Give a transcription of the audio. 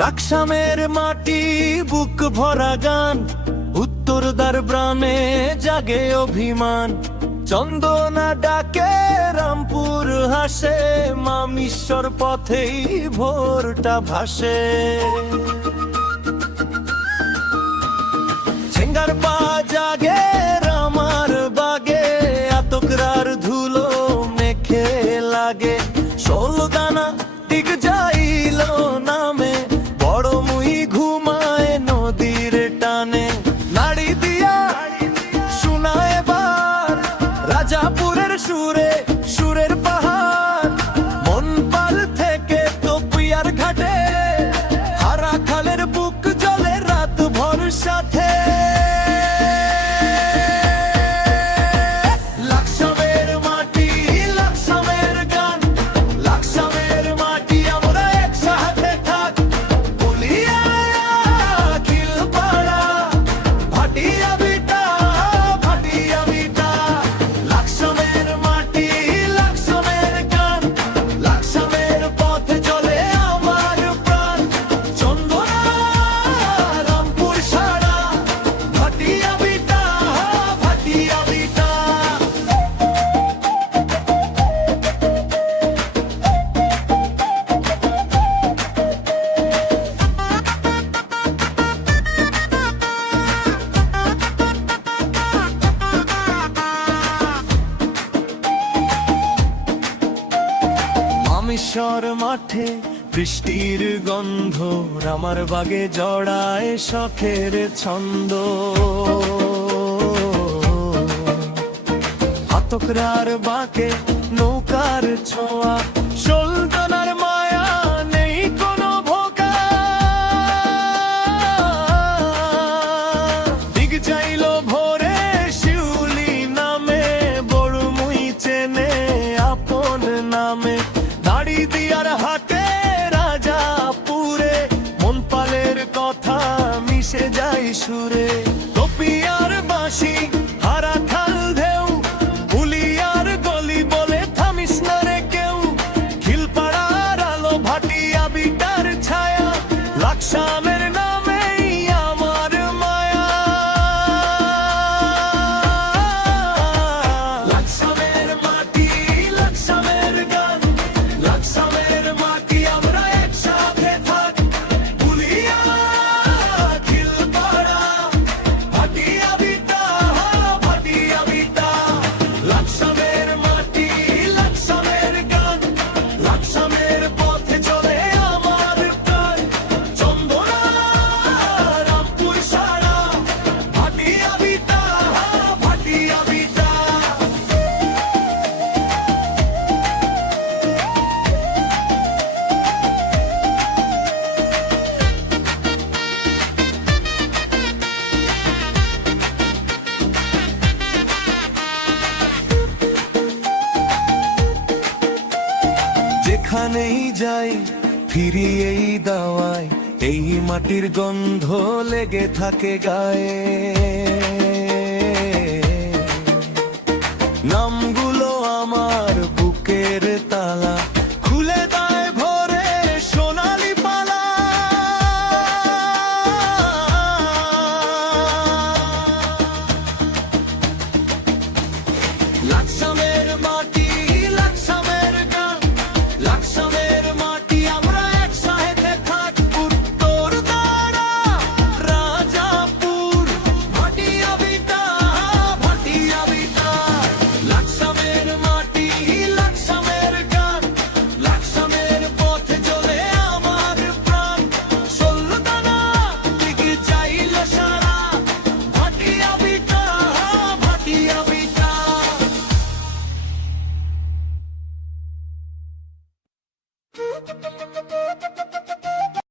লাকসামের মাটি বুক ভরা গান, উত্তরদার ব্রামে জাগে অভিমান। চন্দনা ডাকে রামপুর হাসে, মামিশ্বর পথেই ভোরটা ভাসে। ছেঙ্গার পা জাগে রামার বাগে, আতকরার ধুলো মেখে লাগে। 16 দানা টিক যাইল নামে, বড় মুই ঘুমায় নদীর টানে। নাড়ি দিয়া শোনায় বার রাজাপুরের সুরে, সুরের পাহাড়। মনপাল থেকে তোপিয়ার ঘাটে, হারা খালের বুক জলে রাত ভর সাথে। লাকসামের মাটি, লাকসামের গান, লাকসামের মাটি আমরা একসাথে থাক। পুলিয়া খিলপাড়া, ভাটিয়া বিটা, ভাটিয়া বিটা। লাকসামের মাটি, লাকসামের গান, লাকসামের পথে চলে আমার প্রাণ। চন্দনা রামপুর সারা, ভাটিয়া বিটা, ভাটিয়া বিটা। মামিশ্বর মাঠে বৃষ্টির গন্ধ, রামার বাগে জড়ায় শখের ছন্দ। আতকরার বাঁকে নৌকার ছোঁয়া, সোলদানার মায়া নেই কোনো ভোকা। দিক যাইল ভোরে শিউলি নামে, বড় মুই চেনে আপন নামে। দাড়ি দিয়ার হাটে রাজাপুরে, মনপালের কথা মিশে যায় সুরে। তোপিয়ার বাঁশি, হারা খাল ঢেউ, পুলিয়ার গলি বলে থামিস না রে কেউ। খিলপাড়ার আলো, ভাটিয়া বিটার ছায়া, লাকসামের নামেই আমার মায়া। লাকসামের মাটি, লাকসামের গান, লাকসামের মাটি আমরা একসাথে থাক। পুলিয়া খিলপাড়া, ভাটিয়া বিটা, ভাটিয়া বিটা। লাকসামের মাটি, লাকসামের গান, লাকসামের পথে চলে আমার প্রাণ। চন্দনা রামপুর সারা, ভাটিয়া বিটা, ভাটিয়া বিটা। যেখানেই যাই ফিরি এই দাওয়ায়, এই মাটির গন্ধ লেগে থাকে গায়ে। নামগুলো